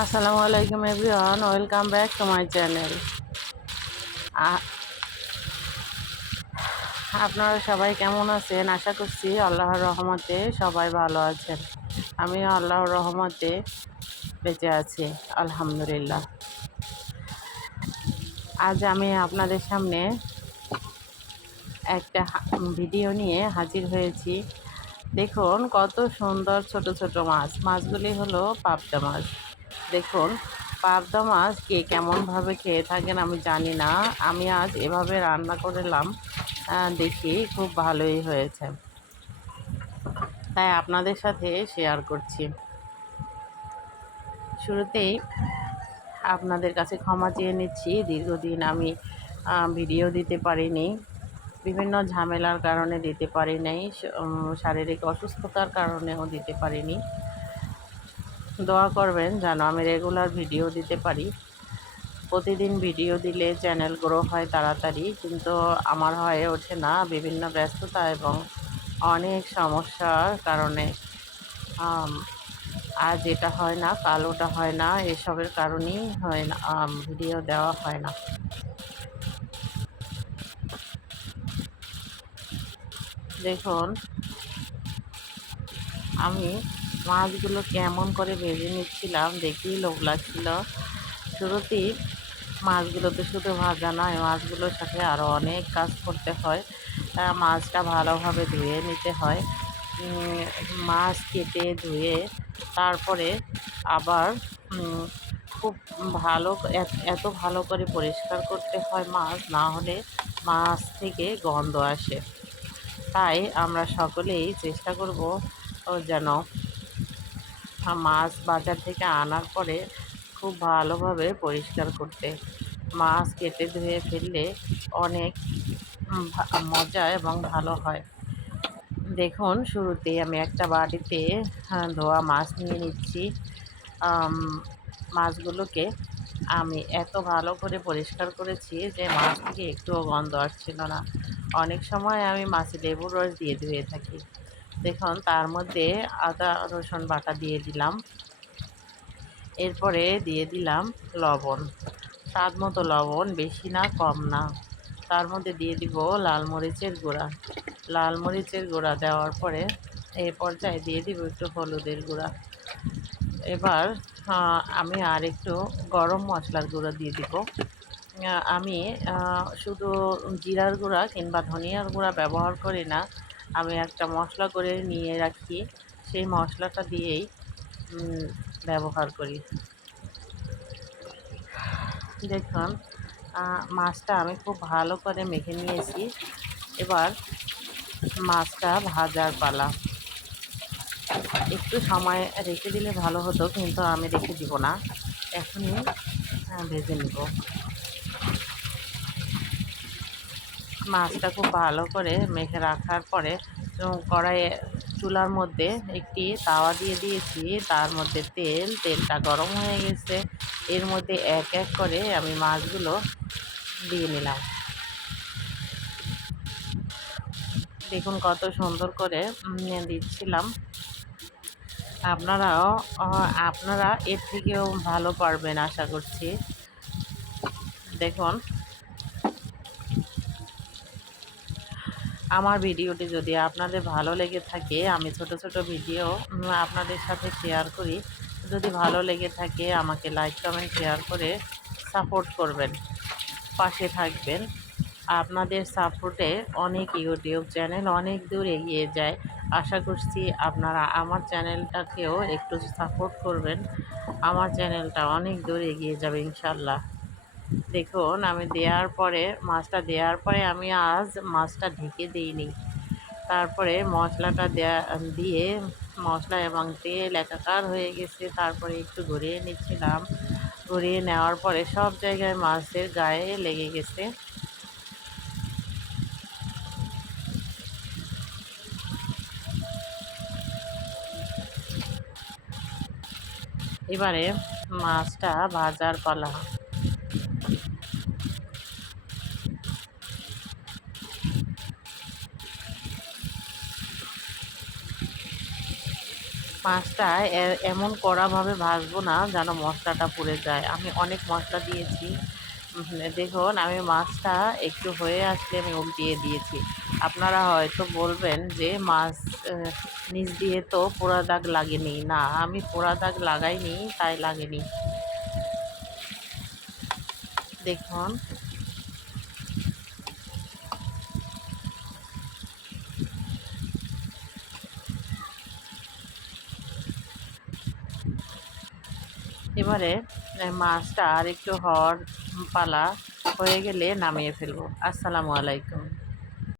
আসসালামু আলাইকুম everyone, welcome back to my channel. আপনারা সবাই কেমন আছেন? আশা করছি আল্লাহর রহমতে সবাই ভালো আছেন। আমিও আল্লাহর রহমতে বেঁচে আছি, আলহামদুলিল্লাহ। আজ আমি আপনাদের সামনে একটা ভিডিও নিয়ে হাজির হয়েছি। দেখুন কত সুন্দর ছোট ছোট মাছগুলি হলো পাবদা মাছ। দেখুন, পাবদা মাছ কে কেমনভাবে খেয়ে থাকেন আমি জানি না। আমি আজ এভাবে রান্না করলাম, দেখি খুব ভালোই হয়েছে, তাই আপনাদের সাথে শেয়ার করছি। শুরুতেই আপনাদের কাছে ক্ষমা চেয়ে নিচ্ছি, দীর্ঘদিন আমি ভিডিও দিতে পারিনি, বিভিন্ন ঝামেলার কারণে দিতে পারি নাই, শারীরিক অসুস্থতার কারণেও দিতে পারিনি। দোয়া করবেন যেন আমি রেগুলার ভিডিও দিতে পারি। প্রতিদিন ভিডিও দিলে চ্যানেল গ্রো হয় তাড়াতাড়ি, কিন্তু আমার হয়ে ওঠে না বিভিন্ন ব্যস্ততা এবং অনেক সমস্যার কারণে। আজ এটা হয় না, কাল ওটা হয় না, এসবের কারণেই হয় না, ভিডিও দেওয়া হয় না। দেখুন, আমি মাছগুলো কেমন করে ভেজে নিচ্ছিলাম, দেখেই লোভ লাগছিল। শুরুতেই মাছগুলো তো শুধু ভাজা নয়, মাছগুলোর সাথে আরও অনেক কাজ করতে হয়। মাছটা ভালোভাবে ধুয়ে নিতে হয়, মাছ কেটে ধুয়ে তারপরে আবার খুব ভালো এত ভালো করে পরিষ্কার করতে হয় মাছ, না হলে মাছ থেকে গন্ধ আসে। তাই আমরা সকলেই চেষ্টা করব যেন মাছ বাজার থেকে আনার পরে খুব ভালোভাবে পরিষ্কার করতে। মাছ কেটে ধুয়ে ফেললে অনেক মজা এবং ভালো হয়। দেখুন, শুরুতেই আমি একটা বাটিতে ধোয়া মাছ নিয়ে নিচ্ছি। মাছগুলোকে আমি এত ভালো করে পরিষ্কার করেছি যে মাছ থেকে একটুও গন্ধ আসছিল না। অনেক সময় আমি মাছে লেবুর রস দিয়ে ধুয়ে থাকি। দেখুন, তার মধ্যে আদা রসুন বাটা দিয়ে দিলাম। এরপরে দিয়ে দিলাম লবণ, স্বাদ মতো লবণ, বেশি না কম না। তার মধ্যে দিয়ে দিব লাল মরিচের গুঁড়া। লাল মরিচের গুঁড়া দেওয়ার পরে এই পর্যায়ে দিয়ে দিব একটু হলুদের গুঁড়া। এবার আমি আর একটু গরম মশলার গুঁড়ো দিয়ে দিব। আমি শুধু জিরার গুঁড়া কিংবা ধনিয়ার গুঁড়া ব্যবহার করি না, আমি একটা মশলা করে নিয়ে রাখি, সেই মশলাটা দিয়েই ব্যবহার করি। দেখুন, মাছটা আমি খুব ভালো করে মেখে নিয়েছি। এবার মাছটা ভাজার পালা। একটু সময় রেখে দিলে ভালো হতো, কিন্তু আমি রেখে দিব না, এখনই ভেজে নেব। মাছটা খুব ভালো করে মেখে রাখার পরে কড়াইয়ে চুলার মধ্যে একটি তাওয়া দিয়ে দিয়েছি, তার মধ্যে তেলটা গরম হয়ে গেছে। এর মধ্যে এক এক করে আমি মাছগুলো দিয়ে নিলাম। দেখুন কত সুন্দর করে দিচ্ছিলাম। আপনারা এর থেকেও ভালো পারবেন আশা করছি। দেখুন, আমার ভিডিওটি যদি আপনাদের ভালো লেগে থাকে, আমি ছোট ছোট ভিডিও আপনাদের সাথে শেয়ার করি। যদি ভালো লেগে থাকে আমাকে লাইক কমেন্ট শেয়ার করে সাপোর্ট করবেন, পাশে থাকবেন। আপনাদের সাপোর্টে অনেক ইউটিউব চ্যানেল অনেক দূর এগিয়ে যায়। আশা করছি আপনারা আমার চ্যানেলটাকেও একটু সাপোর্ট করবেন, আমার চ্যানেলটা অনেক দূর এগিয়ে যাবে ইনশাল্লাহ। দেখুন, আমি মাছটা দেওয়ার পরে আমি আজ মাছটা ঢেকে দিইনি। তারপরে মশলাটা দিয়ে মশলা এবং তেল একাকার হয়ে গেছে। তারপরে একটু ঘুরিয়ে নিচ্ছিলাম, ঘুরিয়ে নেওয়ার পরে সব জায়গায় মাছের গায়ে লেগে গেছে। এবারে মাছটা ভাজার পালা। মাছটা এমন কড়াভাবে ভাজবো না যেন মশলাটা পুড়ে যায়। আমি অনেক মশলা দিয়েছি। দেখুন আমি মাছটা একটু হয়ে আসলে আমি উল্টিয়ে দিয়েছি। আপনারা হয়তো বলবেন যে মাছ নিচ দিয়ে তো পোড়া দাগ লাগেনি। না, আমি পোড়া দাগ লাগাইনি, তাই লাগেনি। দেখুন এবারে মাছটা আর একটু হওয়ার পালা হয়ে গেলে নামিয়ে ফেলবো। আসসালামু আলাইকুম।